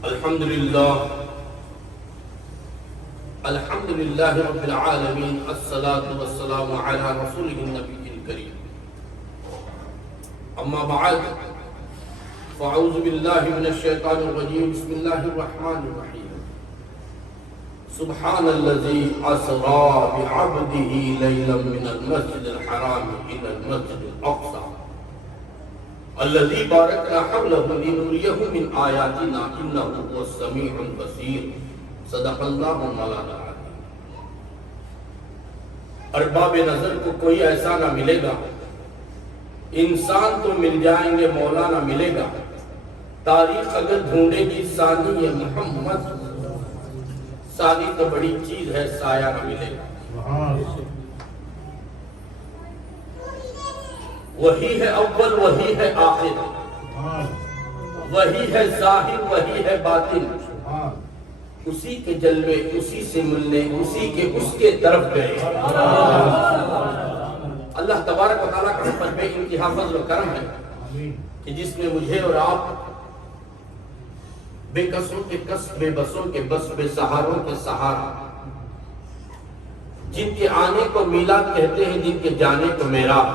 الحمد للہ رب العالمین، الصلاة والسلام علی رسولہ النبی الکریم، اما بعد فاعوذ باللہ من الشیطان الرجیم، بسم اللہ الرحمن الرحیم۔ سبحان الذی اسری بعبدہ لیلا من المسجد الحرام الی المسجد الاقصی الذي باركنا حوله لنريه من آياتنا إنه هو السميع البصير صدق اللہ مولانا العظیم۔ ارباب نظر کو کوئی ایسا نہ ملے گا، انسان تو مل جائیں گے، مولانا ملے گا۔ تاریخ اگر ڈھونڈے گی ثانی یہ محمد، ثانی تو بڑی چیز ہے، سایہ نہ ملے گا۔ وہی ہے اول، وہی ہے آخر، وہی ہے ظاہر، وہی ہے باطن۔ اسی کے جلوے، اسی سے ملنے، اسی کے اس کے طرف گئے۔ اللہ تبارک و تعالیٰ کا ہم پر بے انتہا فضل و کرم ہے کہ جس نے مجھے اور آپ بے کسوں کے کس، بے بسوں کے بس، بے سہاروں کے سہارا، جن کے آنے کو میلاد کہتے ہیں، جن کے جانے کو میراث،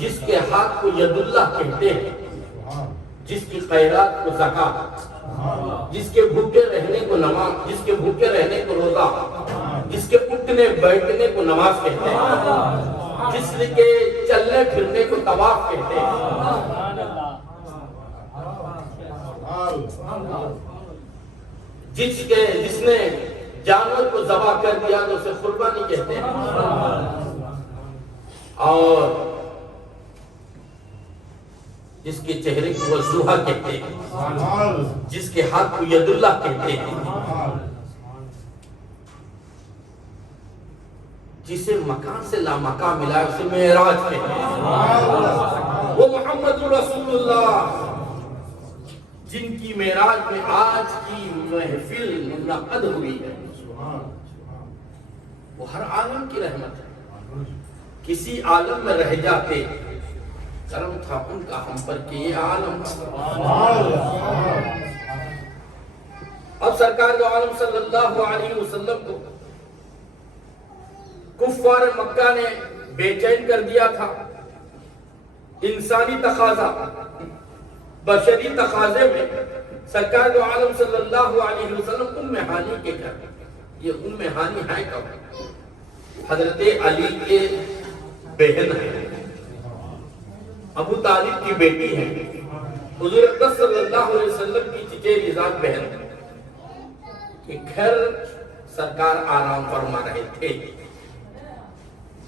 جس کے ہاتھ کو ید اللہ کہتے ہیں، جس کی خیرات کو زکات، جس کے بھوکے رہنے کو نماز، جس کے بھوکے رہنے کو روزہ، جس کے اٹھنے بیٹھنے کو نماز کہتے ہیں، جس کے چلنے پھرنے کو طواف کہتے ہیں، جس نے جانور کو ذبح کر دیا تو اسے قربانی کہتے ہیں، اور جس کے چہرے کو وضوحا کہتے ہیں، جس کے ہاتھ کو ید اللہ کہتے ہیں، جسے مکان سے لامکان ملا اسے معراج کہتے ہیں۔ وہ محمد رسول اللہ جن کی معراج میں آج کی محفل منعقد ہوئی ہے، وہ ہر عالم کی رحمت ہے۔ کسی عالم میں رہ جاتے، کرم تھا ان کا ہم پر کہ یہ عالم۔ اب سرکار دو عالم صلی اللہ علیہ وسلم کو کفار مکہ نے بے چین کر دیا تھا۔ انسانی تقاضا، بشری تقاضے میں سرکار دو عالم صلی اللہ علیہ وسلم ام ہانی کے گھر، یہ ام ہانی ہے کب؟ حضرت علی کے بہن ہے، ابو طالب کی بیٹی ہے، حضور اقدس صلی اللہ علیہ وسلم کی چچیری ذات بہن کے گھر سرکار آرام فرما رہے تھے۔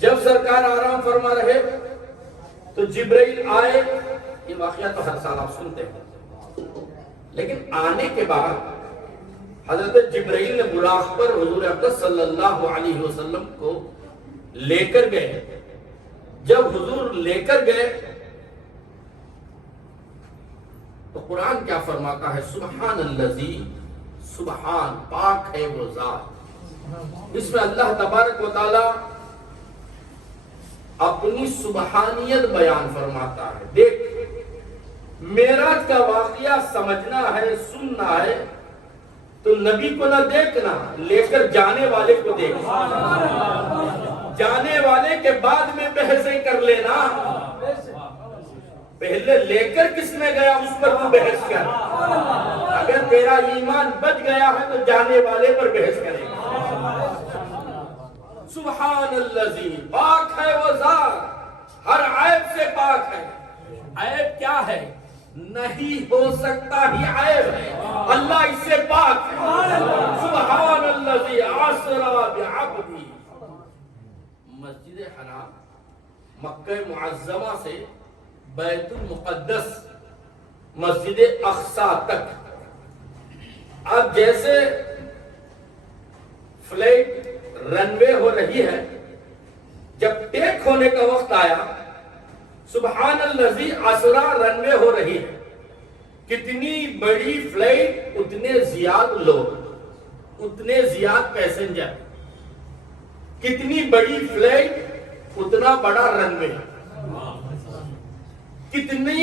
جب سرکار آرام فرما رہے تو جبرائیل آئے۔ یہ واقعہ تو ہر سال آپ سنتے ہیں، لیکن آنے کے بعد حضرت جبرائیل نے براق پر حضور اقدس صلی اللہ علیہ وسلم کو لے کر گئے۔ جب حضور لے کر گئے تو قرآن کیا فرماتا ہے؟ سبحان الذی، سبحان، پاک ہے وہ ذات۔ اس میں اللہ تبارک و تعالی اپنی سبحانیت بیان فرماتا ہے۔ دیکھ، معراج کا واقعہ سمجھنا ہے، سننا ہے تو نبی کو نہ دیکھنا، لے کر جانے والے کو دیکھنا، جانے والے کے بعد میں بحثیں کر لینا۔ پہلے لے کر کس میں گیا اس پر تو بحث کر، اگر تیرا ایمان بچ گیا ہے تو جانے والے پر بحث کرے گا۔ سبحان الذی، پاک ہے وہ ذات، ہر عیب سے پاک ہے۔ عیب کیا ہے؟ نہیں ہو سکتا ہی عیب ہے، اللہ اس سے پاک ہے۔ سبحان الذی اسری بعبدہ۔ مسجد حرام، مکہ معظمہ سے بیت المقدس، مسجد اقصی تک، اب جیسے فلائٹ رن وے ہو رہی ہے، جب ٹیک ہونے کا وقت آیا، سبحان الذی اسری رن وے ہو رہی ہے، کتنی بڑی فلائٹ اتنے زیاد لوگ، اتنے زیاد پیسنجر، کتنی بڑی فلائٹ اتنا بڑا رن وے، کتنی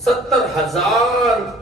70,000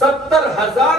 70,000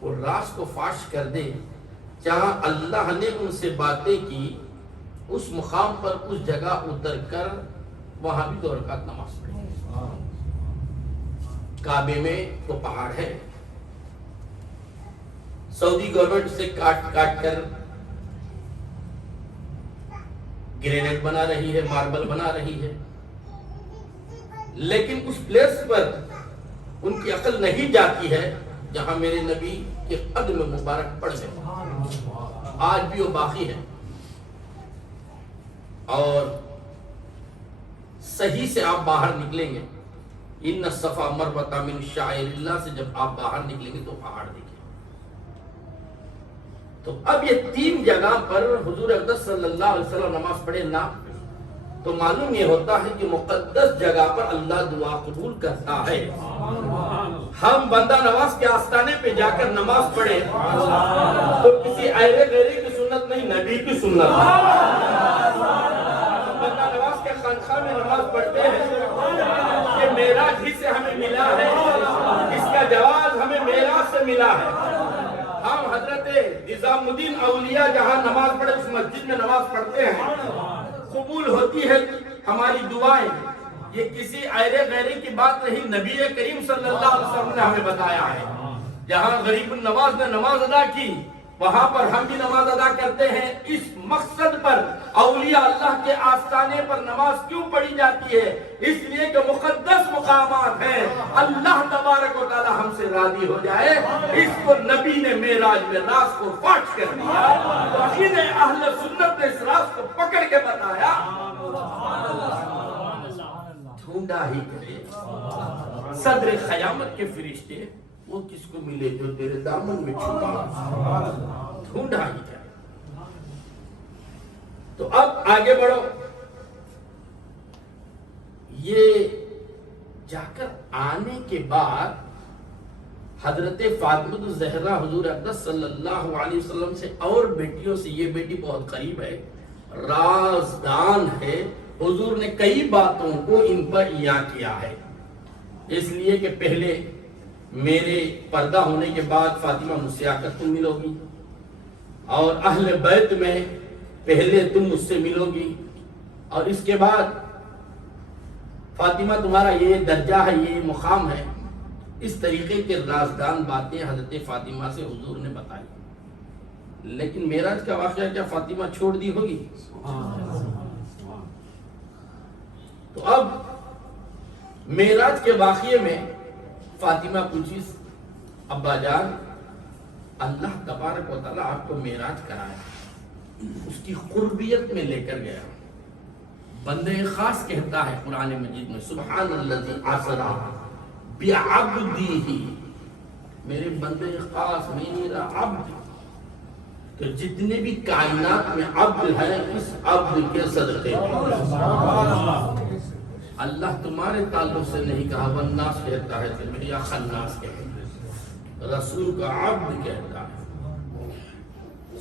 وہ راز کو فاش کر دے، جہاں اللہ نے ان سے باتیں کی اس مقام پر اس جگہ اتر کر وہاں بھی 2 رکعت نماز پڑھی۔ کعبے میں وہ پہاڑ ہے، سعودی گورنمنٹ سے کاٹ کاٹ کر گرینیڈ بنا رہی ہے، ماربل بنا رہی ہے، لیکن اس پلیس پر ان کی عقل نہیں جاتی ہے جہاں میرے نبی کے قدم مبارک پڑ گئے، آج بھی وہ باقی ہے۔ اور صحیح سے آپ باہر نکلیں گے، ان الصفا مروۃ من شعائر اللہ سے جب آپ باہر نکلیں گے تو پہاڑ دیکھیں۔ تو اب یہ 3 جگہ پر حضور اقدس صلی اللہ علیہ وسلم نماز پڑھے نہ، تو معلوم یہ ہوتا ہے کہ مقدس جگہ پر اللہ دعا قبول کرتا ہے۔ ہم بندہ نواز کے آستانے پہ جا کر نماز پڑھے تو کسی ایرے غیرے کی سنت نہیں، نبی کی سنت ہے۔ بندہ نواز کے خانقاہ میں نماز پڑھتے ہیں، یہ معراج ہی سے ہمیں ملا ہے، اس کا جواز ہمیں معراج سے ملا ہے۔ ہم حضرت نظام الدین اولیاء جہاں نماز پڑھے اس مسجد میں نماز پڑھتے ہیں، قبول ہوتی ہے ہماری دعائیں۔ یہ کسی ایرے غیرے کی بات نہیں، نبی کریم صلی اللہ علیہ وسلم نے ہمیں بتایا ہے۔ جہاں غریب النواز نے نماز ادا کی وہاں پر ہم بھی نماز ادا کرتے ہیں۔ اس مقصد پر اولیاء اللہ کے آستانے پر نماز کیوں پڑھی جاتی ہے؟ اس لیے کہ مقدس مقامات ہیں، اللہ تبارک و تعالی ہم سے راضی ہو جائے۔ اس کو نبی نے معراج میں راز کو فاش کر دیا، تو عقیدہ اہل سنت نے اس راز کو پکڑ کے بتایا، ڈھونڈا ہی کرے صدر قیامت کے فرشتے وہ کس کو ملے جو تیرے دامن میں چھپا، ڈھونڈا ہی کرے۔ تو اب آگے بڑھو، یہ جا کر آنے کے بعد حضرت فاطمہ الزہرا حضور اقدس صلی اللہ علیہ وسلم سے اور بیٹیوں سے، یہ بیٹی بہت قریب ہے، رازدان ہے، حضور نے کئی باتوں کو ان پر عیاں کیا ہے، اس لیے کہ پہلے میرے پردہ ہونے کے بعد فاطمہ مجھ سے آ کر تم ملو گی، اور اہل بیت میں پہلے تم مجھ سے ملو گی، اور اس کے بعد فاطمہ تمہارا یہ درجہ ہے، یہ مقام ہے۔ اس طریقے کے رازدان باتیں حضرت فاطمہ سے حضور نے بتائی۔ لیکن معراج کا واقعہ کیا فاطمہ چھوڑ دی ہوگی؟ تو اب معراج کے واقعے میں فاطمہ پوچھی، ابا جان اللہ تبارک و تعالیٰ آپ کو معراج کرایا، اس کی قربیت میں لے کر گیا۔ بندے خاص کہتا ہے قرآن مجید میں، سبحان الذی اسری بعبدہ، میرے بندے خاص میرا عبد، تو جتنے بھی کائنات میں عبد ہے اس عبد کے صدقے اللہ تمہارے تعلق سے نہیں کہا، والناس کہتا ہے کہ یا خناس کہتا ہے، رسول کا عبد کہتا ہے۔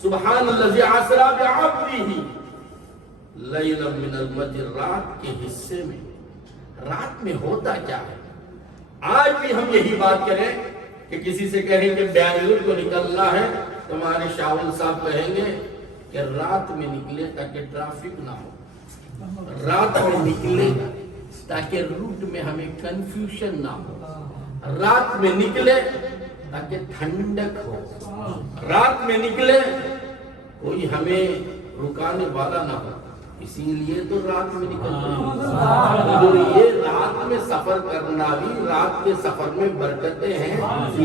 سبحان الذی اسری بعبدہ لیلا من المسجد، رات کے حصے میں، رات میں ہوتا کیا ہے؟ آج بھی ہم یہی بات کریں کہ کسی سے کہیں کہ بیانور کو نکلنا ہے، تمہارے شاول صاحب کہیں گے کہ رات میں نکلے تاکہ ٹریفک نہ ہو، رات میں نکلے تاکہ روٹ میں ہمیں کنفیوژن نہ ہو، رات میں نکلے تاکہ ٹھنڈک ہو، رات میں نکلے کوئی ہمیں رکانے والا نہ ہو، اسی لیے تو رات میں نکلتے ہیں۔ یہ رات میں سفر کرنا بھی، رات کے سفر میں برکتیں ہیں،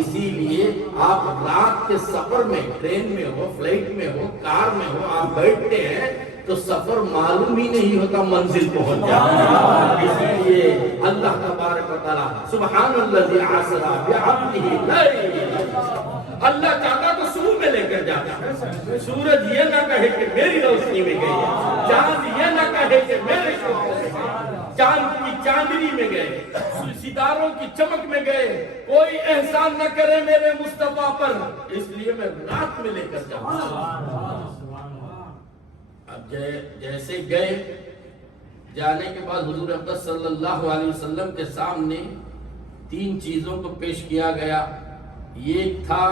اسی لیے آپ رات کے سفر میں، ٹرین میں ہو، فلائٹ میں ہو، کار میں ہو، آپ بیٹھتے ہیں تو سفر معلوم ہی نہیں ہوتا منزل پہنچ جاتا ہے۔ اسی لیے اللہ تبارک و تعالیٰ سبحان الذی اسری بعبدہ، اللہ چاہتا تو صبح میں لے کر جاتا، سورج یہ نہ کہے کہ میری روشنی میں گئی ہے، چاند یہ نہ کہے کہ میرے شوق میں گئے، چاند کی چاندنی میں گئے، ستاروں کی چمک میں گئے، کوئی احسان نہ کرے میرے مصطفیٰ پر، اس لیے میں رات میں لے کر جاؤں۔ اب جیسے گئے، جانے کے بعد حضور اقدس صلی اللہ علیہ وسلم کے سامنے 3 چیزوں کو پیش کیا گیا۔ ایک تھا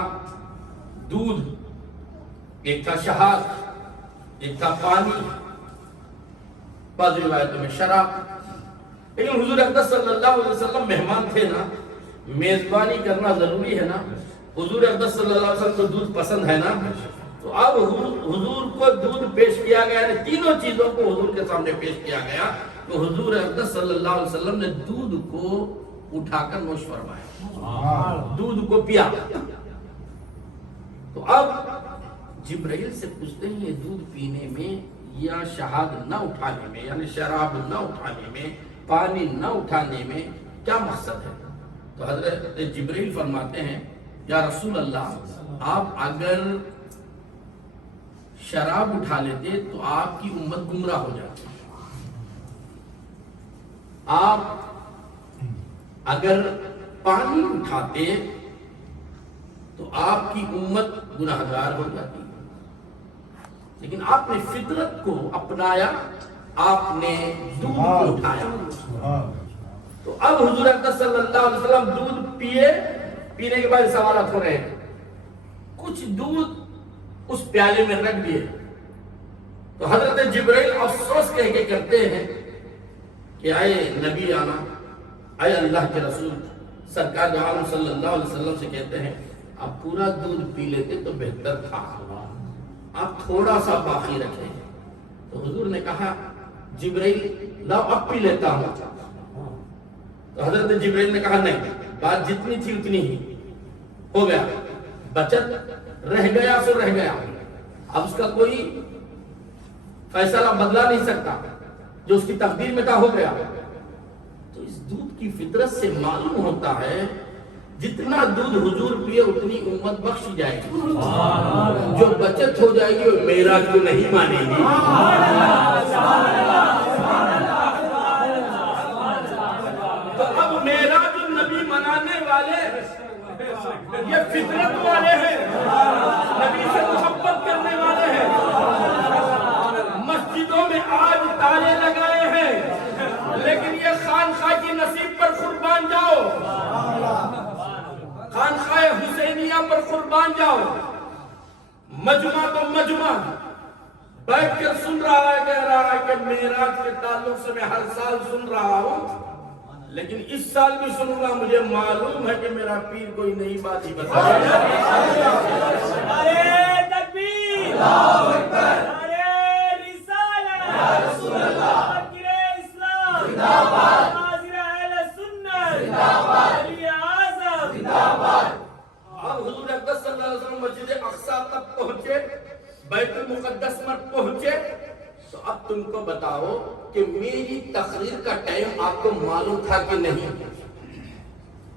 دودھ، ایک تھا شہاد، ایک تھا پانی، بعض روایتوں میں شراب. لیکن حضور اقدس صلی اللہ علیہ وسلم مہمان تھے نا، میزبانی کرنا ضروری ہے نا. حضور اقدس صلی اللہ علیہ وسلم کو دودھ پسند ہے نا، تو اب حضور کو دودھ پیش کیا گیا، تینوں چیزوں کو حضور کے سامنے پیش کیا گیا. تو حضور اقدس صلی اللہ علیہ وسلم نے دودھ کو اٹھا کر نوش فرمایا، دودھ کو پیا. تو اب جبرائیل سے پوچھتے ہیں یہ دودھ پینے میں یا شہاد نہ اٹھانے میں، یعنی شراب نہ اٹھانے میں، پانی نہ اٹھانے میں کیا مقصد ہے؟ تو حضرت جبرائیل فرماتے ہیں یا رسول اللہ، آپ اگر شراب اٹھا لیتے تو آپ کی امت گمراہ ہو جاتی، آپ اگر پانی اٹھاتے تو آپ کی امت گناہگار ہو جاتی. لیکن آپ نے فطرت کو اپنایا، آپ نے دودھ کو اٹھایا. تو اب حضور اقدس صلی اللہ علیہ وسلم دودھ پینے کے بعد سوالات ہو رہے ہیں. کچھ دودھ اس پیالے میں رکھ دیے. تو حضرت جبرائیل افسوس کہہ کے کرتے ہیں کہ اے نبی آنا، اے اللہ کے رسول، سرکار دو عالم صلی اللہ علیہ وسلم سے کہتے ہیں آپ پورا دودھ پی لیتے تو بہتر تھا، آپ تھوڑا سا باقی رکھیں. تو حضور نے کہا جبرائیل لاؤ اب پی لیتا ہوں. تو حضرت جبرائیل نے کہا نہیں، بات جتنی تھی اتنی ہی ہو گیا، بچت رہ گیا سو رہ گیا، اب اس کا کوئی فیصلہ بدلا نہیں سکتا، جو اس کی تقدیر میں تھا ہو گیا. تو اس دودھ کی فطرت سے معلوم ہوتا ہے جتنا دودھ حضور پیے اتنی امت بخشی جائے گی، جو بچت ہو جائے گی وہ میرا کیوں نہیں مانے گی. تو اب میرا جو نبی منانے والے یہ فطرت والے ہیں، نبی سے محبت کرنے والے ہیں. مسجدوں میں آج تالے لگائے ہیں، لیکن یہ خانقاہ کی نصیب پر قربان جاؤ، خانقاہ حسینیہ پر قربان جاؤ. مجمع تو مجمع بیٹھ کر سن رہا ہے، کہہ رہا ہے کہ معراج کے تعلق سے میں ہر سال سن رہا ہوں، لیکن اس سال بھی سنوں گا. مجھے معلوم ہے کہ میرا پیر کوئی نئی بات ہی بتا رہا ہے. نعرہ تکبیر، اللہ اکبر، نعرہ رسالت، یا رسول اللہ، فقیر اسلام زندہ باد، ناظر اہل سنت زندہ باد، ولی اعظم زندہ باد. اب حضور اقدس صلی اللہ علیہ وسلم مسجد اقصی تک پہنچے، بیت المقدس میں پہنچے. تو اب تم کو بتاؤ کہ میری تقریر کا ٹائم آپ کو معلوم تھا کہ نہیں؟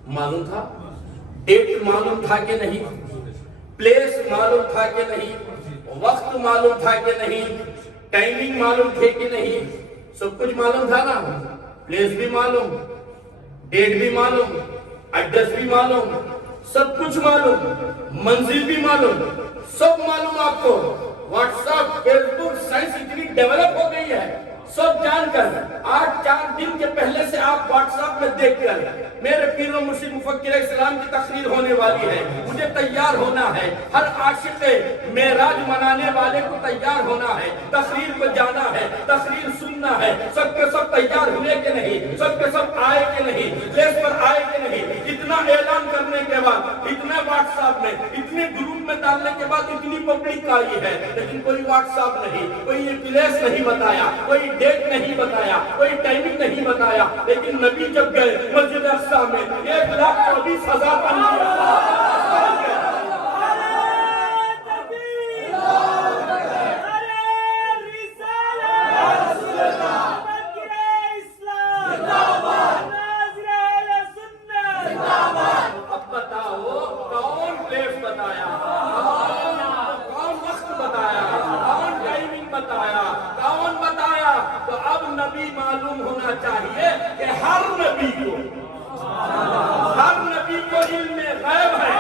معلوم تھا؟ ڈیٹ معلوم تھا کہ نہیں؟ پلیس معلوم تھا کہ نہیں؟ وقت معلوم تھا کہ نہیں؟ ٹائمنگ معلوم تھے کہ نہیں؟ سب کچھ معلوم تھا نا. پلیس بھی معلوم، ڈیٹ بھی معلوم، ایڈریس بھی معلوم، سب کچھ معلوم، منزل بھی معلوم، سب معلوم آپ کو. واٹس ایپ، فیس بک، سائنس اتنی ڈیولپ ہو گئی ہے، سب جان کر آج 4 دن کے پہلے سے آپ واٹس ایپ میں دیکھ کر میرے پیر و مرشد مفکر اسلام کی تقریر ہونے والی ہے، مجھے تیار ہونا ہے. ہر عاشق معراج منانے والے کو تیار ہونا ہے، تقریر کو جانا ہے، تقریر سننا ہے. سب کے سب تیار ہوئے کہ نہیں؟ سب کے سب آئے کہ نہیں؟ پلیس پر آئے کہ نہیں؟ اتنا اعلان کرنے کے بعد، اتنے واٹس ایپ میں، اتنے گروپ میں ڈالنے کے بعد اتنی پبلک آئی ہے، لیکن کوئی واٹس ایپ نہیں، کوئی یہ پلیس نہیں بتایا، کوئی ڈیٹ نہیں بتایا، کوئی ٹائمنگ نہیں بتایا. لیکن نبی جب گئے مسجد اقصی میں 1,24,000 معلوم ہونا چاہیے کہ ہر نبی کو علم غیب ہے.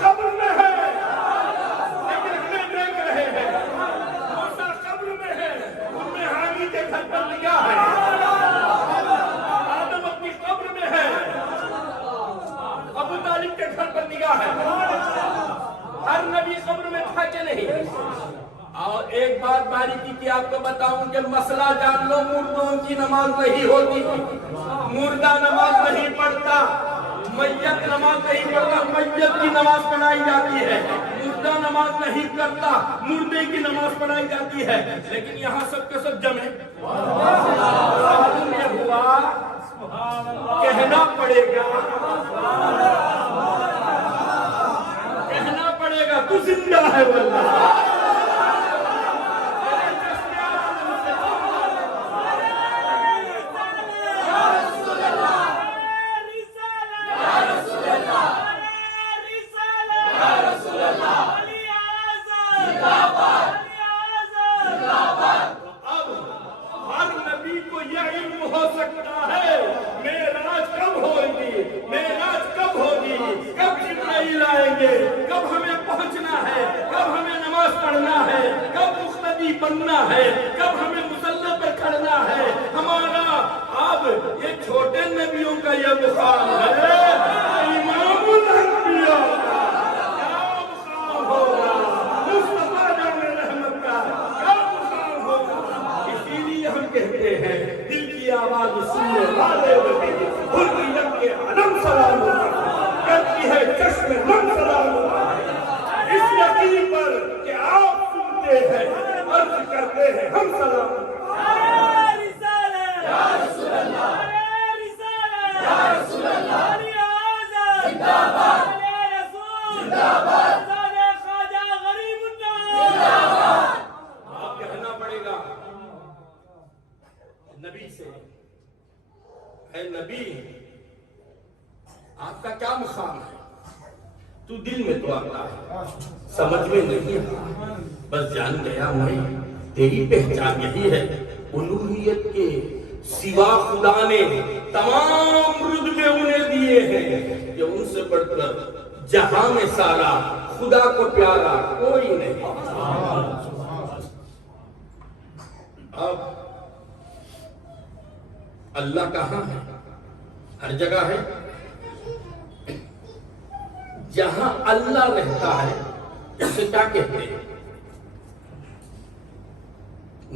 قبر میں ہے لیکن ہمیں دیکھ رہے ہیں. موسیٰ قبر میں ہے، ہمیں حامی کے گھر پر لیا ہے. آدم اپنی قبر میں وسلم کے مسئلہ جان لو، مردوں کی نماز نہیں ہوتی، مردہ نماز نہیں پڑھتا، میت نماز نہیں پڑھتا، میت کی نماز پڑھائی جاتی ہے، مردہ نماز نہیں کرتا، مردے کی نماز پڑھائی جاتی ہے، لیکن یہاں سب کے سب جمع معلوم یہ ہوا کہنا پڑے گا، کہنا پڑے گا تو زندہ ہے واللہ۔ بننا ہے، کب ہمیں مصلی پر کھڑنا ہے، ہمارا اب یہ چھوٹے نبیوں کا یہ مقام ہے، امام الانبیاء کیا مقام ہوگا، مصطفیٰ جان رحمت کا کیا مقام ہوگا۔ اسی لیے ہم کہتے ہیں دل کی آواز سننے والے حریت کے علم سلام کرتی ہے چشم نم سلام، اس یقین پر کہ آپ سنتے ہیں عرض کرتے ہیں ہم سلام۔ نعرہ رسالت یا رسول اللہ، نعرہ رسالت یا رسول اللہ، علی اعظم زندہ باد، علی رسول زندہ باد، زادہ خواجہ غریب الناس زندہ باد۔ آپ کہنا پڑے گا نبی سے، اے نبی آپ کا کیا مقام ہے؟ تو دل میں تو آتا ہے، سمجھ میں نہیں آتا، بس جان گیا میں تیری پہچان یہی ہے، الوہیت کے سوا خدا نے تمام رتبے انہیں دیے ہیں کہ ان سے بڑھ کر جہاں میں سارا خدا کو پیارا کوئی نہیں۔ اب اللہ کہاں ہے؟ ہر جگہ ہے، جہاں اللہ رہتا ہے اسے کیا کہتے ہیں؟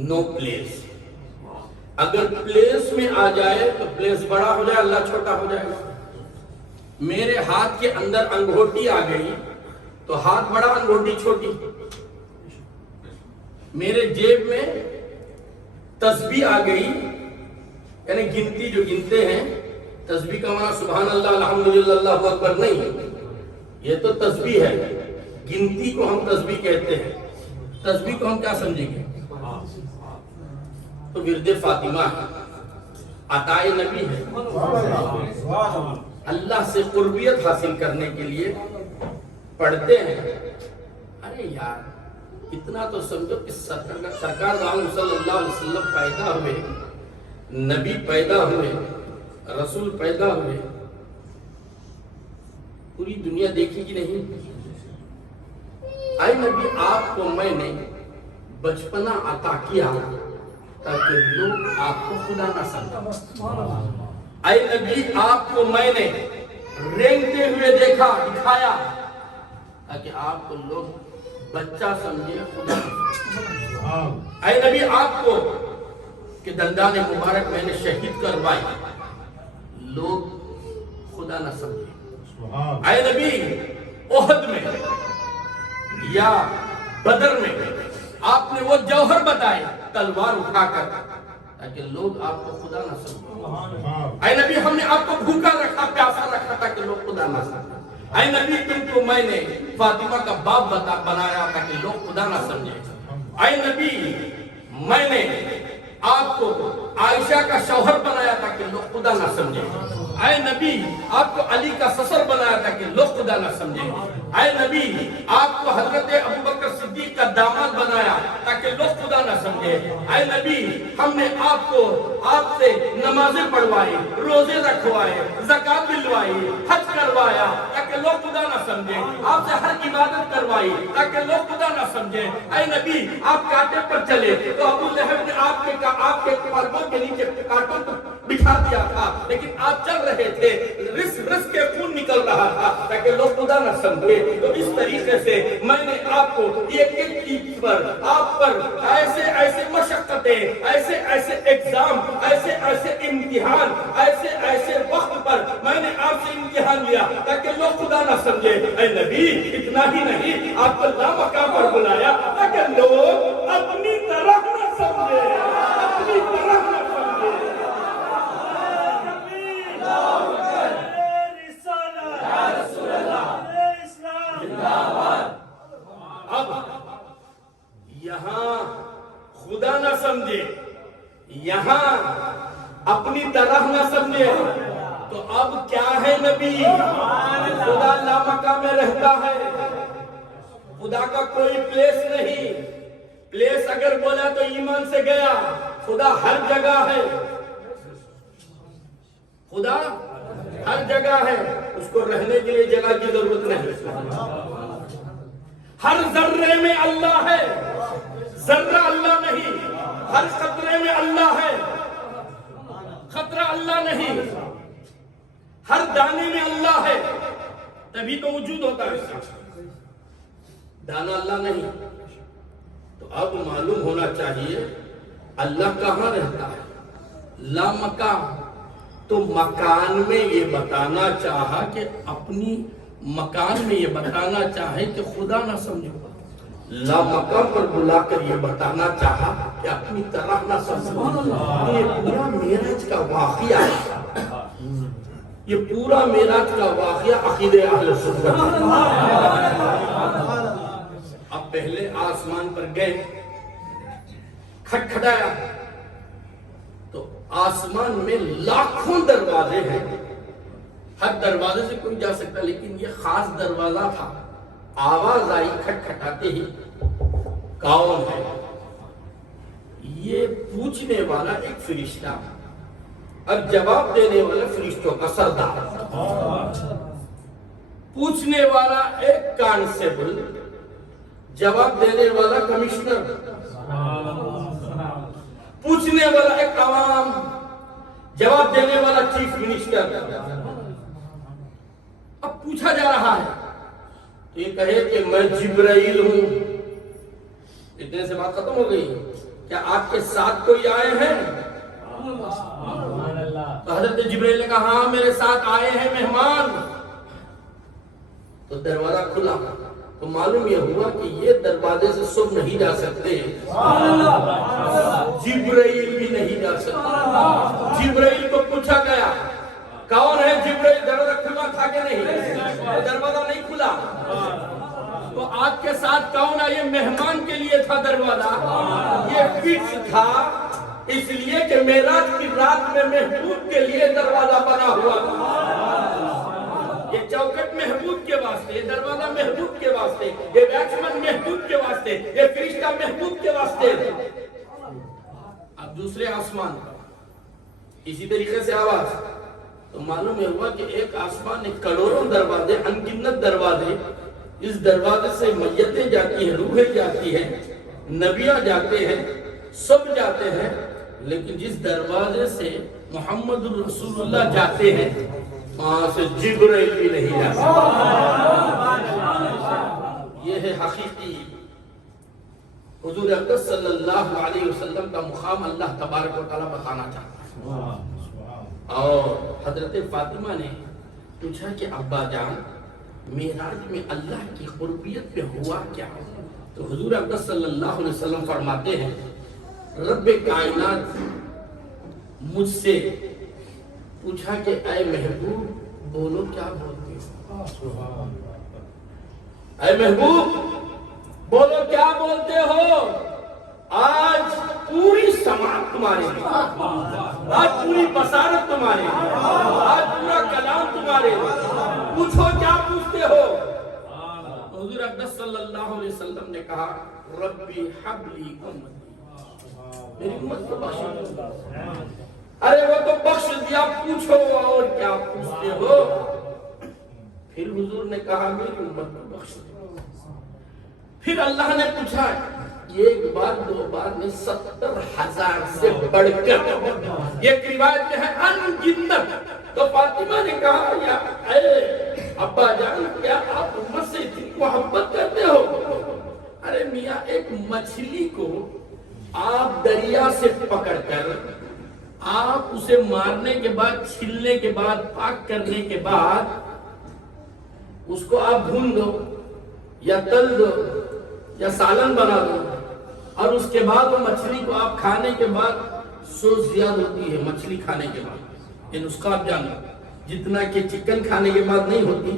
نو پلیس۔ اگر پلیس میں آ جائے تو پلیس بڑا ہو جائے، اللہ چھوٹا ہو جائے گا۔ میرے ہاتھ کے اندر انگوٹھی آ گئی تو ہاتھ بڑا انگوٹھی چھوٹی، میرے جیب میں تسبیح آ گئی، یعنی گنتی جو گنتے ہیں، تسبیح کا معنی سبحان اللہ الحمدللہ اللہ اکبر نہیں، یہ تو تسبیح ہے، گنتی کو ہم تسبیح کہتے ہیں۔ تسبیح کو ہم کیا سمجھیں گے؟ تو ورد فاطمہ ہے، عطائے نبی ہے، اللہ سے قربیت حاصل کرنے کے لیے پڑھتے ہیں۔ ارے یار اتنا تو سمجھو کہ سرکار عالم صلی اللہ علیہ وسلم پیدا ہوئے، نبی پیدا ہوئے، رسول پیدا ہوئے، پوری دنیا دیکھی کہ نہیں؟ اے نبی آپ کو میں نے بچپنا عطا کیا تاکہ لوگ آپ کو خدا نہ سمجھیں۔ اے نبی آپ کو میں نے رینگتے ہوئے دیکھا، دکھایا تاکہ آپ کو لوگ بچہ سمجھے، خدا نہ سمجھے۔ اے نبی آپ کو کہ دندان مبارک میں نے شہید کروائی، لوگ خدا نہ سمجھے۔ اے نبی احد میں یا بدر میں آپ نے وہ جوہر بتائے تلوار اٹھا کر تاکہ لوگ آپ کو خدا نہ سمجھیں۔ اے نبی ہم نے آپ کو بھوکا رکھا، پیاسا رکھا تاکہ لوگ خدا نہ سمجھیں۔ اے نبی تم کو میں نے فاطمہ کا باپ بنایا تاکہ لوگ خدا نہ سمجھیں۔ اے نبی میں نے آپ کو عائشہ کا شوہر بنایا تاکہ لوگ خدا نہ سمجھیں۔ اے نبی آپ کو علی کا سسر بنایا تاکہ لوگ خدا نہ سمجھیں۔ اے نبی آپ کو حضرت ابوبکر صدیق کا داماد بنایا تاکہ لوگ خدا نہ سمجھیں۔ اے نبی ہم نے آپ کو آپ سے نمازیں پڑھوائی، روزے رکھوائے، زکات دلوائی، حج کروایا تاکہ لوگ خدا نہ سمجھیں۔ آپ سے ہر عبادت کروائی تاکہ لوگ خدا نہ سمجھیں۔ اے نبی آپ کانٹے پر چلے تو ابو لہب نے آپ کے قلبوں کے نیچے کانٹوں کو بٹھا دیا تھا، لیکن آپ چل رہے تھے، رس کے خون نکل چل رہا تھا تاکہ لوگ خدا نہ سمجھے. تو اس طریقے سے میں نے آپ کو ایک ایک چیز پر آپ پر ایسے ایسے مشقتیں، ایسے ایسے ایگزام، ایسے ایسے امتحان، ایسے ایسے وقت پر میں نے آپ سے امتحان لیا تاکہ لوگ خدا نہ سمجھے. اے نبی اتنا ہی نہیں، آپ کو لامکان پر بلایا تاکہ لوگ اپنی طرح نہ سمجھے، اپنی طرح نہ سمجھے. اب یہاں خدا نہ سمجھے، یہاں اپنی طرح نہ سمجھے، تو اب کیا ہے نبی؟ خدا لامکان میں رہتا ہے، خدا کا کوئی پلیس نہیں. پلیس اگر بولا تو ایمان سے گیا. خدا ہر جگہ ہے، خدا ہر جگہ ہے، اس کو رہنے کے لیے جگہ کی ضرورت نہیں. ہر ذرے میں اللہ ہے، ذرہ اللہ نہیں. ہر خطرے میں اللہ ہے، خطرہ اللہ نہیں. ہر دانے میں اللہ ہے، تبھی تو وجود ہوتا ہے. دانا اللہ نہیں. تو اب معلوم ہونا چاہیے اللہ کہاں رہتا ہے؟ لامکان. تو مکان میں یہ بتانا چاہا کہ اپنی مکان میں یہ بتانا چاہے کہ خدا نہ سمجھو. لامکان پر بلا کر یہ بتانا چاہا کہ اپنی طرح نہ سمجھو. یہ پورا معراج کا واقعہ، یہ پورا معراج کا واقعہ عقیدہ اہل سنت. اب پہلے آسمان پر گئے، کھٹکھٹایا تو آسمان میں لاکھوں دروازے ہیں. ہر دروازے سے کوئی جا سکتا، لیکن یہ خاص دروازہ تھا. آواز آئی کھٹکھٹاتے ہی، کون ہے؟ یہ پوچھنے والا ایک فرشتہ اور جواب دینے والا فرشتوں کا سردار. پوچھنے والا ایک کانسٹیبل، جواب دینے والا کمشنر. پوچھنے والا ایک عوام، جواب دینے والا چیف منسٹر. اب پوچھا جا رہا ہے تو یہ کہے کہ میں جبرائیل ہوں. اتنے سے بات ختم ہو گئی. کیا آپ کے ساتھ کوئی آئے ہیں؟ تو حضرت جبرائیل نے کہا ہاں میرے ساتھ آئے ہیں مہمان. تو دروازہ کھلا. تو معلوم یہ ہوا کہ یہ دروازے سے سب نہیں جا سکتے، جبرائیل بھی نہیں جا سکتے. جبرائیل کو پوچھا گیا کون ہے؟ جبرائیل. دروازہ کھلا تھا کہ نہیں؟ دروازہ نہیں کھلا. تو آپ کے ساتھ کون ہے؟ یہ مہمان کے لیے تھا دروازہ. یہ فکس تھا اس لیے کہ معراج کی رات میں محبوب کے لیے دروازہ بنا ہوا تھا. یہ چوکٹ محبوب کے واسطے، یہ دروازہ محبوب کے واسطے، یہ واچمن محبوب کے واسطے، یہ فرشتہ محبوب کے واسطے. اب دوسرے آسمان اسی طریقے سے آواز. تو معلوم یہ ہوا کہ ایک آسمان میں کروڑوں دروازے، انگنت دروازے. اس دروازے سے میتیں جاتی ہیں، روحیں جاتی ہیں، نبیاں جاتے ہیں، سب جاتے ہیں. لیکن جس دروازے سے محمد الرسول اللہ جاتے ہیں وہاں سے جبرائیل بھی نہیں جا سکتا. یہ ہے حقیقی حضور اقدس صلی اللہ علیہ وسلم کا مقام اللہ تبارک و تعالیٰ بتانا چاہتا ہے. اور حضرت فاطمہ نے پوچھا کہ ابا جان معراج میں اللہ کی قربیت پہ ہوا کیا؟ تو حضور اقدس صلی اللہ علیہ وسلم فرماتے ہیں رب کائنات مجھ سے پوچھا کہ اے محبوب بولو کیا بولتے ہو؟ اے محبوب بولو کیا بولتے ہو؟ آج پوری سماعت تمہارے لیے، آج پوری بصارت تمہارے لیے، آج پورا کلام تمہارے لیے. پوچھو کیا پوچھتے ہو؟ حضور اقدس صلی اللہ علیہ وسلم نے کہا ربی حبلی امتی، میری امت کو بخش دو. ارے وہ تو بخش دیا، پوچھو اور کیا پوچھتے ہو؟ پھر حضور نے کہا میری امت کو بخش دو. پھر اللہ نے پوچھا ایک بار دو بار نہیں 70,000 سے بڑھ کر. یہ روایت میں ہے انگنت. تو فاطمہ نے کہا یا اے ابا جان کیا آپ امت سے اتنی محبت کرتے ہو؟ ارے میاں ایک مچھلی کو آپ دریا سے پکڑ کر آپ اسے مارنے کے بعد چھلنے کے بعد پاک کرنے کے بعد اس کو آپ بھون دو یا تل دو یا سالن بنا دو اور اس کے بعد وہ مچھلی کو آپ کھانے کے بعد سوز زیادہ ہوتی ہے مچھلی کھانے کے بعد. یہ نسخہ آپ جانو جتنا کہ چکن کھانے کے بعد نہیں ہوتی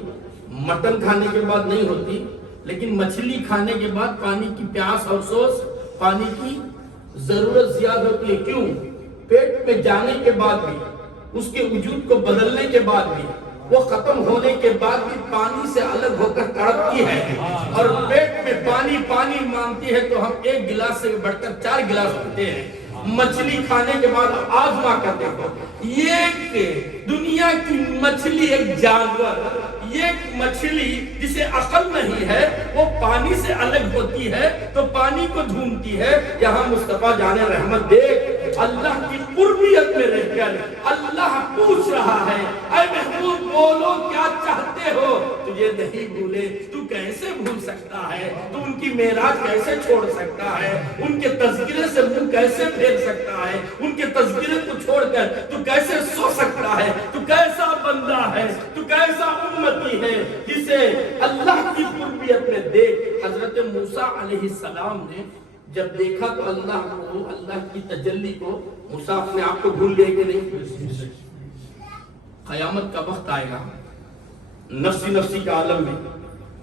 مٹن کھانے کے بعد نہیں ہوتی لیکن مچھلی کھانے کے بعد پانی کی پیاس اور سوز پانی کی ضرورت زیادہ ہوتی ہے. کیوں؟ پیٹ میں جانے کے بعد بھی اس کے وجود کو بدلنے کے بعد بھی وہ ختم ہونے کے بعد بھی پانی سے الگ ہو کر تڑپتی ہے اور پیٹ میں پانی پانی مانگتی ہے تو ہم ایک گلاس سے بڑھ کر 4 گلاس پیتے ہیں. مچھلی کھانے کے بعد آزما کر دیکھو یہ دنیا کی مچھلی ایک جانور یہ مچھلی جسے عقل نہیں ہے وہ پانی سے الگ ہوتی ہے تو پانی کو ڈھونڈتی ہے. یہاں مصطفیٰ جان رحمت دیکھ اللہ کی قربیت میں رہ کر اللہ پوچھ رہا ہے اے محبوب بولو کیا چاہتے ہو؟ تجھے نہیں بھولے تو کیسے بھول سکتا ہے؟ تو ان کی معراج کیسے چھوڑ سکتا ہے؟ ان کے تذکرے سے منہ کیسے پھیر سکتا ہے؟ ان کے تذکرے کو چھوڑ کر تو کیسے سو سکتا ہے؟ تو کیسا بندہ ہے؟ تو کیسا امتی ہے جسے اللہ کی قربیت میں دیکھ. حضرت موسیٰ علیہ السلام نے جب دیکھا تو اللہ کو اللہ کی تجلی کو موسیٰ اپنے آپ کو بھول گئے کہ نہیں؟ قیامت کا وقت آئے گا نفسی نفسی کا عالم میں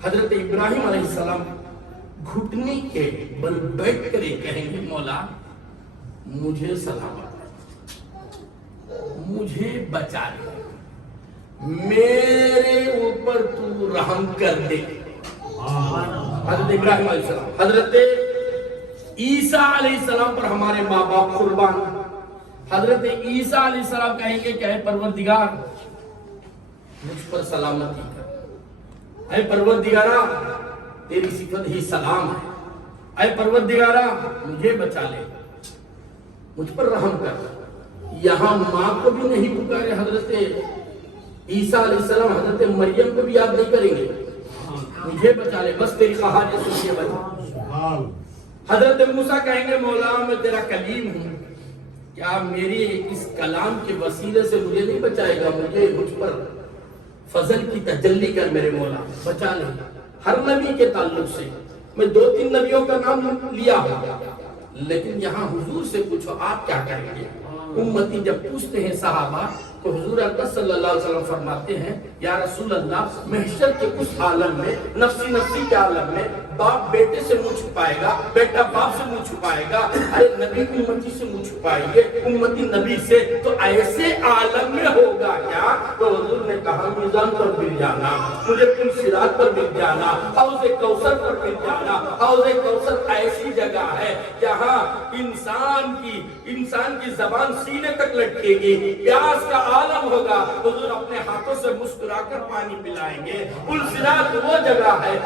حضرت ابراہیم علیہ السلام گھٹنے کے بل بیٹھ کر یہ کہیں گے مولا مجھے سلامت مجھے بچا لے میرے اوپر تو رحم کر دے. حضرت ابراہیم علیہ السلام حضرت عیسیٰ علیہ السلام پر ہمارے ماں باپ قربان. حضرت عیسیٰ علیہ السلام کہیں گے کہ اے پروردگار مجھ پر سلامتی کر. اے پروردگارا تیری صفت ہی سلام ہے. اے پروردگارا مجھے بچا لے مجھ پر رحم کر. یہاں ماں کو بھی نہیں پکارے حضرت عیسیٰ علیہ السلام حضرت مریم کو بھی یاد نہیں کریں گے مجھے بچا لے بس تیری خواہش سنیے بچا. حضرت موسیٰ کہیں گے مولا میں تیرا کلیم ہوں کیا میری اس کلام کے وسیلے سے مجھے نہیں بچائے گا؟ مجھ پر فضل کی تجلی کر میرے مولا بچا لے. ہر نبی کے تعلق سے میں 2-3 نبیوں کا نام لیا لیکن یہاں حضور سے پوچھو آپ کیا کہیں گے؟ امتی جب پوچھتے ہیں صحابہ تو حضور اکرم صلی اللہ علیہ وسلم فرماتے ہیں یا رسول اللہ محشر کے اس عالم میں نفسی نفسی کے عالم میں باپ بیٹے سے منہ چھپائے گا بیٹا باپ سے منہ چھپائے گا ارے نبی امتی سے منہ چھپائیں گے امتی نبی سے تو ایسے عالم میں ہوگا کیا؟ تو حضور نے کہا میزان پر مل جانا مجھے پل صراط پر مل جانا حوض کوثر پر مل جانا. حوض کوثر ایسی جگہ ہے جہاں انسان کی زبان سینے تک لٹکے گی پیاس کا عالم ہوگا. حضور اپنے ہاتھوں سے مسکرا کر پانی پلائیں گے. پل صراط وہ جگہ ہے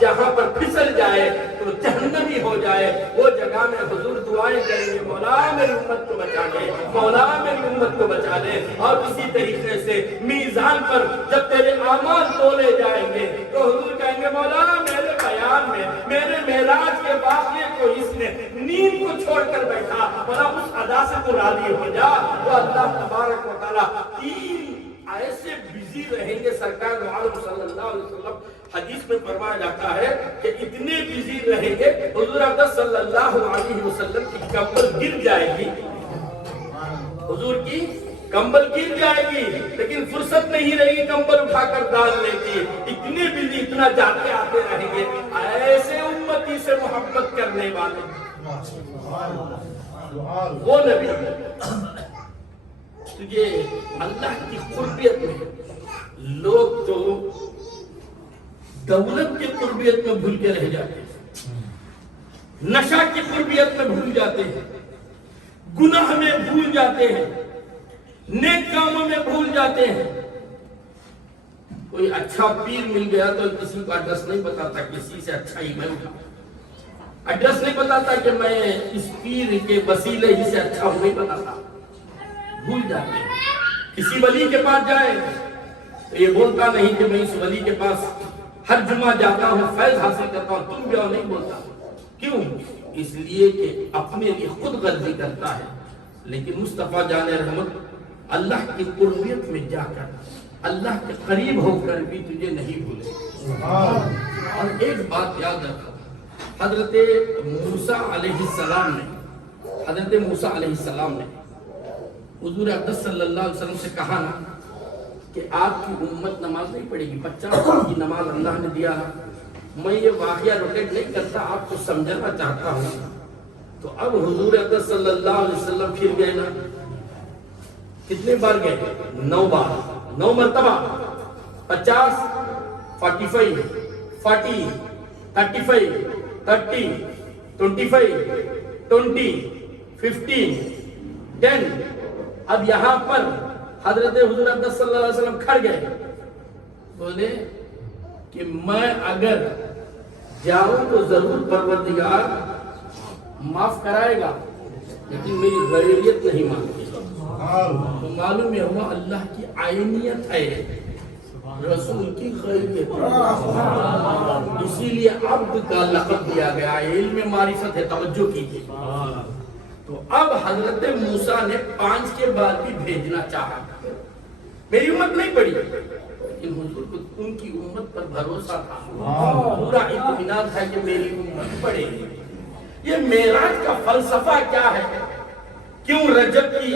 جہاں پر پھسل جائے تو جہنمی ہو جائے وہ جگہ میں حضور دعائیں کریں گے مولا میری امت کو بچا لے مولا میری امت کو بچا لے. اور اسی طریقے سے میزان پر جب تیرے اعمال تولے جائیں گے تو حضور کہیں گے مولا میرے بیان میں میرے معراج کے واقعے کو اس نے نیند کو چھوڑ کر بیٹھا مولا اس ادا سے تو راضی ہو جا. وہ اللہ تبارک و تعالیٰ 3 ایسے بزی رہیں گے. سرکار عالم صلی اللہ علیہ وسلم حدیث میں فرمایا جاتا ہے کہ اتنے بزی رہیں گے حضور اکرم صلی اللہ علیہ وسلم کی کمبل گر جائے گی حضور کی کمبل گر جائے گی لیکن فرصت نہیں رہے گی کمبل اٹھا کر ڈالنے کی. اتنے بزی اتنا جاتے آتے رہیں گے ایسے امتی سے محبت کرنے والے وہ نبی تجھے اللہ کی قربیت میں لوگ تو دولت کی قربیت میں بھول کے رہ جاتے ہیں نشہ کی قربیت میں بھول جاتے ہیں گناہ میں بھول جاتے ہیں نیک کاموں میں بھول جاتے ہیں. کوئی اچھا پیر مل گیا تو کسی کو ایڈریس نہیں بتاتا کسی سے اچھا ہی میں اٹھا ایڈریس نہیں بتاتا کہ میں اس پیر کے وسیلے ہی سے اچھا ہوں نہیں بتاتا بھول جاتے ہیں. کسی ولی کے پاس جائے تو یہ بولتا نہیں کہ میں اس ولی کے پاس ہر جمعہ جاتا ہوں فیض حاصل کرتا ہوں، تم بھی اور نہیں بولتا. کیوں؟ اس لیے کہ اپنے لیے خود غرضی کرتا ہے. لیکن مصطفیٰ جان رحمت اللہ کی قربیت میں جا کر اللہ کے قریب ہو کر بھی تجھے نہیں بھولے. اور ایک بات یاد رکھو، حضرت موسیٰ علیہ السلام نے حضور اقدس صلی اللہ علیہ وسلم سے کہا نا کہ آپ کی امت نماز نہیں پڑھے گی، 50 سال کی نماز اللہ نے دیا ہے. میں یہ واقعہ روٹیٹ نہیں کرتا، آپ کو سمجھانا چاہتا ہوں. تو اب حضور اقدس صلی اللہ علیہ وسلم پھر گئے نا، کتنے بار گئے؟ 9 بار، 9 مرتبہ. 50 45 40 35 30 25 20 15 10. اب یہاں پر حضرت حضور اقدس صلی اللہ علیہ وسلم کھڑ گئے، بولے کہ میں اگر جاؤں تو ضرور پروردگار معاف کرائے گا، لیکن میری غیریت نہیں مانتے. تو معلوم یہ ہوا اللہ کی عینیت ہے، رسول کی غیریت ہے. اسی لیے عبد کا لقب دیا گیا، علم معرفت ہے. توجہ کیجیے. تو اب حضرت موسیٰ نے 5 کے بعد بھی بھیجنا چاہا. میری امت نہیں پڑی، لیکن حضور کو ان کی امت پر بھروسہ تھا، پورا اطمینان تھا کہ میری امت پڑے گی. یہ معراج کا فلسفہ کیا ہے؟ کیوں رجب کی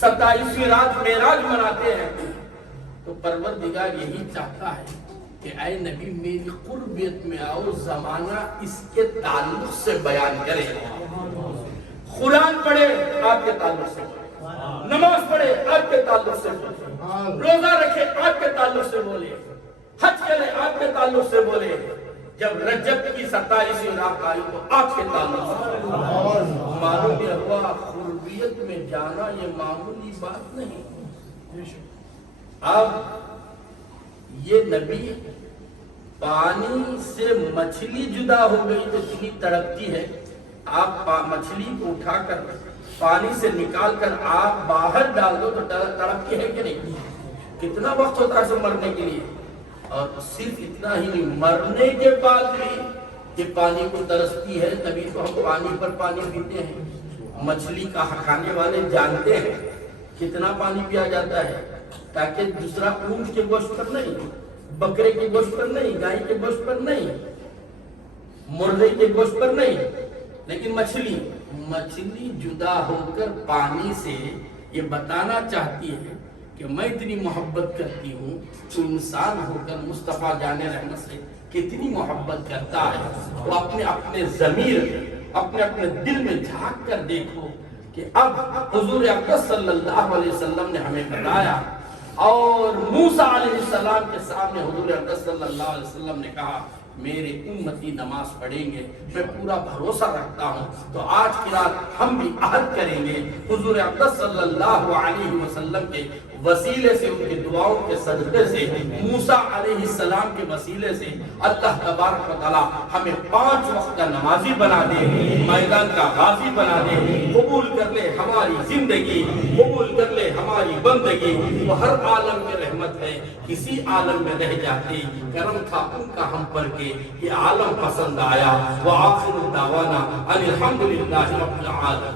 27ویں رات معراج مناتے ہیں؟ تو پروردگار یہی چاہتا ہے کہ اے نبی میری قربیت میں آؤ، زمانہ اس کے تعلق سے بیان کرے. قرآن پڑھے آپ کے تعلق سے، نماز پڑھے آپ کے تعلق سے، روزہ رکھے آپ کے تعلق سے بولے، حج کرے آپ کے تعلق سے بولے. جب رجب کی 27ویں رات آئی تو آپ کے تعلق سے. معلوم یہ ہوا قربیت میں جانا یہ معمولی بات نہیں. اب یہ نبی پانی سے مچھلی جدا ہو گئی تو اتنی تڑپتی ہے، آپ مچھلی کو اٹھا کر پانی سے نکال کر آپ باہر ڈال دو تو تڑپتی ہے کہ نہیں؟ کتنا وقت ہوتا ہے مرنے کے لیے. اور صرف اتنا ہی نہیں، مرنے کے بعد بھی کہ پانی کو ترستی ہے، تبھی تو ہم پانی پر پانی پیتے ہیں. مچھلی کا کھانے والے جانتے ہیں کتنا پانی پیا جاتا ہے، تاکہ دوسرا اونٹ کے گوشت پر نہیں، بکرے کے گوشت پر نہیں، گائے کے گوشت پر نہیں، مرغے کے گوشت پر نہیں. لیکن مچھلی جدا ہو کر پانی سے یہ بتانا چاہتی ہے کہ میں اتنی محبت کرتی ہوں، تو انسان ہو کر مصطفیٰ جان رحمت سے کتنی محبت کرتا ہے. وہ اپنے ضمیر، اپنے دل میں جھانک کر دیکھو کہ اب حضور اقدس صلی اللہ علیہ وسلم نے ہمیں بتایا، اور موسیٰ علیہ السلام کے سامنے حضور اقدس صلی اللہ علیہ وسلم نے کہا میرے امتی نماز پڑھیں گے. میں پورا بھروسہ رکھتا ہوں. تو آج کی رات ہم بھی عہد کریں گے حضور اقدس صلی اللہ علیہ وسلم کے وسیلے سے، ان کی دعاؤں کے صدقے سے، موسیٰ علیہ السلام کے وسیلے سے اللہ تبارک و تعالی ہمیں 5 وقت کا نمازی بنا دے، میدان کا غازی بنا دے. قبول کر لے ہماری زندگی، قبول کر لے ہماری بندگی. وہ ہر عالم میں رحمت ہے، کسی عالم میں رہ جاتے کرم تھا ان کا ہم پر کے یہ عالم پسند آیا. وآخر دعوانا ان الحمدللہ رب العالمین.